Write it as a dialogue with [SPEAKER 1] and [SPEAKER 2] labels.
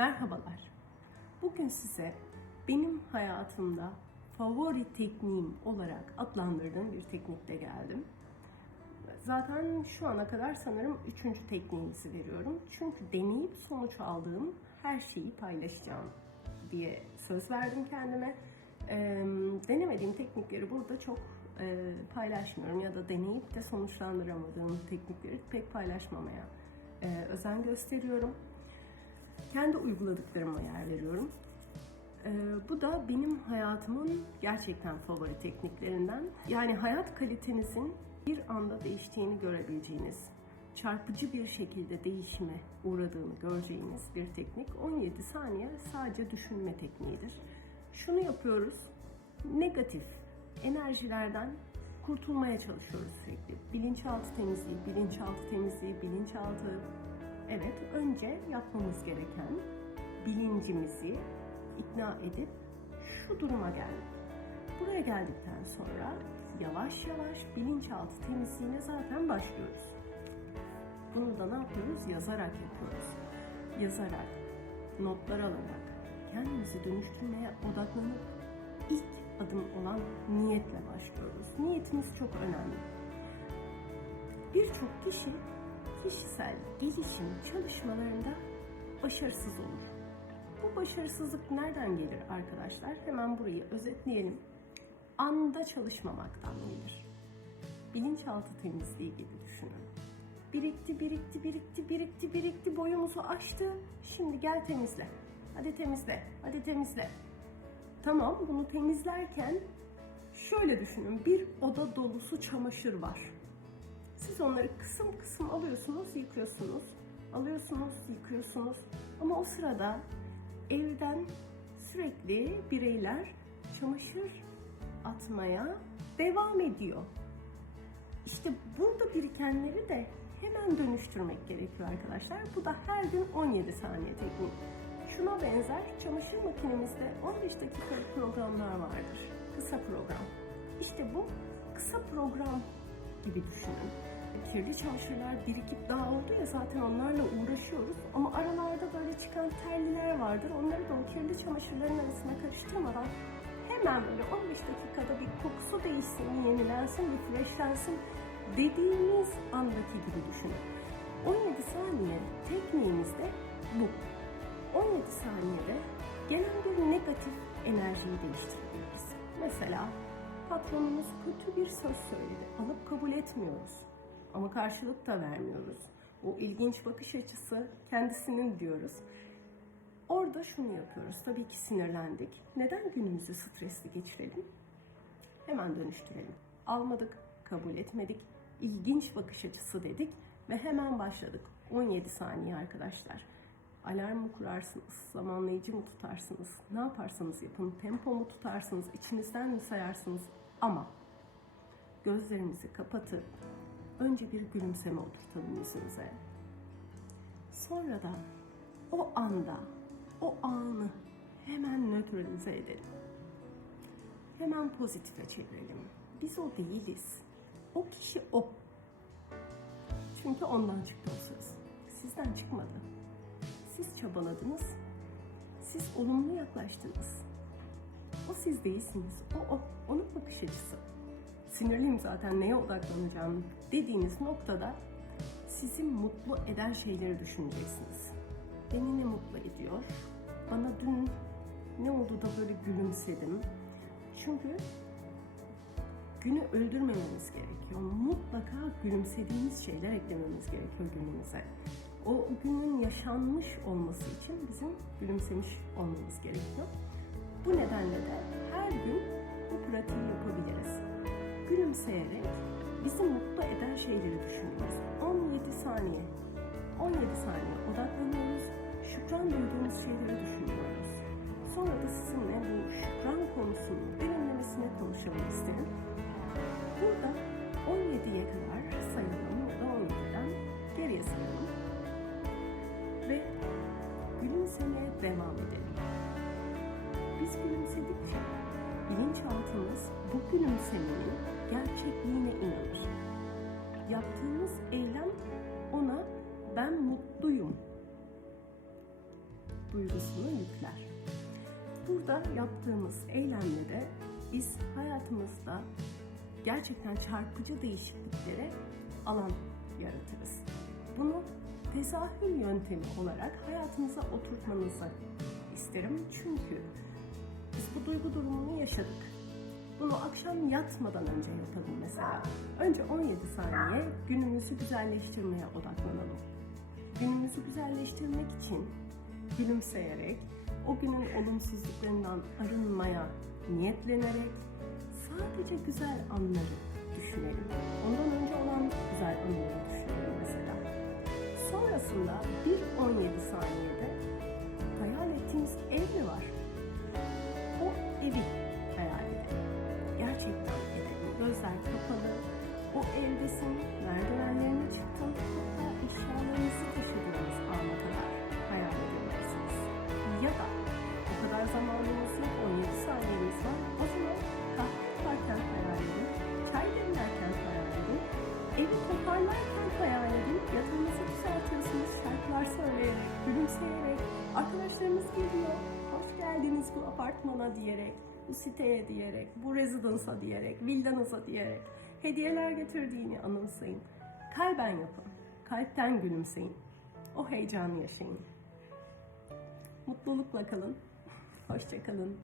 [SPEAKER 1] Merhabalar. Bugün size benim hayatımda favori tekniğim olarak adlandırdığım bir teknikle geldim. Zaten şu ana kadar sanırım üçüncü tekniğimizi veriyorum. Çünkü deneyip sonuç aldığım her şeyi paylaşacağım diye söz verdim kendime. Denemediğim teknikleri burada çok paylaşmıyorum ya da deneyip de sonuçlandıramadığım teknikleri pek paylaşmamaya özen gösteriyorum kendi uyguladıklarıma yer veriyorum. Ee, bu da benim hayatımın gerçekten favori tekniklerinden. Yani hayat kalitenizin bir anda değiştiğini görebileceğiniz, çarpıcı bir şekilde değişime uğradığını göreceğiniz bir teknik. 17 saniye sadece düşünme tekniğidir. Şunu yapıyoruz, negatif enerjilerden kurtulmaya çalışıyoruz sürekli. Bilinçaltı temizliği, bilinçaltı temizliği, bilinçaltı Evet, önce yapmamız gereken bilincimizi ikna edip şu duruma geldik. Buraya geldikten sonra yavaş yavaş bilinçaltı temizliğine zaten başlıyoruz. Bunu da ne yapıyoruz? Yazarak yapıyoruz. Yazarak, notlar alarak, kendimizi dönüştürmeye odaklanıp ilk adım olan niyetle başlıyoruz. Niyetimiz çok önemli. Birçok kişi kişisel gelişim çalışmalarında başarısız olur. Bu başarısızlık nereden gelir arkadaşlar? Hemen burayı özetleyelim. Anda çalışmamaktan gelir. Bilinçaltı temizliği gibi düşünün. Birikti, birikti, birikti, birikti, birikti, boyumuzu aştı. Şimdi gel temizle. Hadi temizle, hadi temizle. Tamam, bunu temizlerken şöyle düşünün. Bir oda dolusu çamaşır var siz onları kısım kısım alıyorsunuz, yıkıyorsunuz. Alıyorsunuz, yıkıyorsunuz. Ama o sırada evden sürekli bireyler çamaşır atmaya devam ediyor. İşte burada birikenleri de hemen dönüştürmek gerekiyor arkadaşlar. Bu da her gün 17 saniye tekniği. Şuna benzer çamaşır makinemizde 15 dakikalık programlar vardır. Kısa program. İşte bu kısa program gibi düşünün. Kirli çamaşırlar birikip dağıldı ya zaten onlarla uğraşıyoruz. Ama aralarda böyle çıkan terliler vardır. Onları da o kirli çamaşırların arasına karıştırmadan hemen böyle 15 dakikada bir kokusu değişsin, yenilensin, bir freshlensin dediğimiz andaki gibi düşünün. 17 saniye tekniğimiz de bu. 17 saniyede gelen bir negatif enerjiyi değiştirebiliriz. Mesela patronumuz kötü bir söz söyledi. Alıp kabul etmiyoruz. Ama karşılık da vermiyoruz. O ilginç bakış açısı kendisinin diyoruz. Orada şunu yapıyoruz. Tabii ki sinirlendik. Neden günümüzü stresli geçirelim? Hemen dönüştürelim. Almadık, kabul etmedik. İlginç bakış açısı dedik ve hemen başladık. 17 saniye arkadaşlar. Alarm mı kurarsınız, zamanlayıcı mı tutarsınız, ne yaparsanız yapın, tempo mu tutarsınız, içinizden mi sayarsınız ama gözlerimizi kapatıp önce bir gülümseme oturtalım yüzümüze. Sonra da o anda, o anı hemen nötralize edelim. Hemen pozitife çevirelim. Biz o değiliz. O kişi o. Çünkü ondan çıktı o söz. Sizden çıkmadı. Siz çabaladınız. Siz olumlu yaklaştınız. O siz değilsiniz. O o. Onun bakış açısı. Sinirliyim zaten neye odaklanacağım dediğiniz noktada sizi mutlu eden şeyleri düşüneceksiniz. Beni ne mutlu ediyor? Bana dün ne oldu da böyle gülümsedim? Çünkü günü öldürmememiz gerekiyor. Mutlaka gülümsediğimiz şeyler eklememiz gerekiyor günümüze. O günün yaşanmış olması için bizim gülümsemiş olmamız gerekiyor. Bu nedenle de her gün bu pratiği yapabiliriz. Gülümseyerek bizi mutlu eden şeyleri düşünüyoruz. 17 saniye. 17 saniye odaklanıyoruz. Şükran duyduğumuz şeyleri düşünüyoruz. Sonra da sizinle bu şükran konusunun derinlemesine konuşalım isterim. Burada 17'ye kadar sayalım ya da 17'den geriye sayalım. Ve gülümsemeye devam edelim. Biz gülümsedikçe bilinçaltımız bu gülümsemenin gerçekliğine inanır. Yaptığımız eylem ona ben mutluyum duygusunu yükler. Burada yaptığımız eylemle de biz hayatımızda gerçekten çarpıcı değişikliklere alan yaratırız. Bunu tezahür yöntemi olarak hayatınıza oturtmanızı isterim. Çünkü biz bu duygu durumunu yaşadık. Bunu akşam yatmadan önce yapalım mesela. Önce 17 saniye günümüzü güzelleştirmeye odaklanalım. Günümüzü güzelleştirmek için gülümseyerek, o günün olumsuzluklarından arınmaya niyetlenerek sadece güzel anları düşünelim. Ondan önce olan güzel anları düşünelim mesela. Sonrasında 1.17 evi toparlarken hayal edin, yatağınızı düzeltiyorsunuz, şarkılar söyleyerek, gülümseyerek, arkadaşlarınız geliyor, hoş geldiniz bu apartmana diyerek, bu siteye diyerek, bu residence'a diyerek, villanıza diyerek, hediyeler getirdiğini anımsayın. Kalben yapın, kalpten gülümseyin, o heyecanı yaşayın. Mutlulukla kalın, hoşça kalın.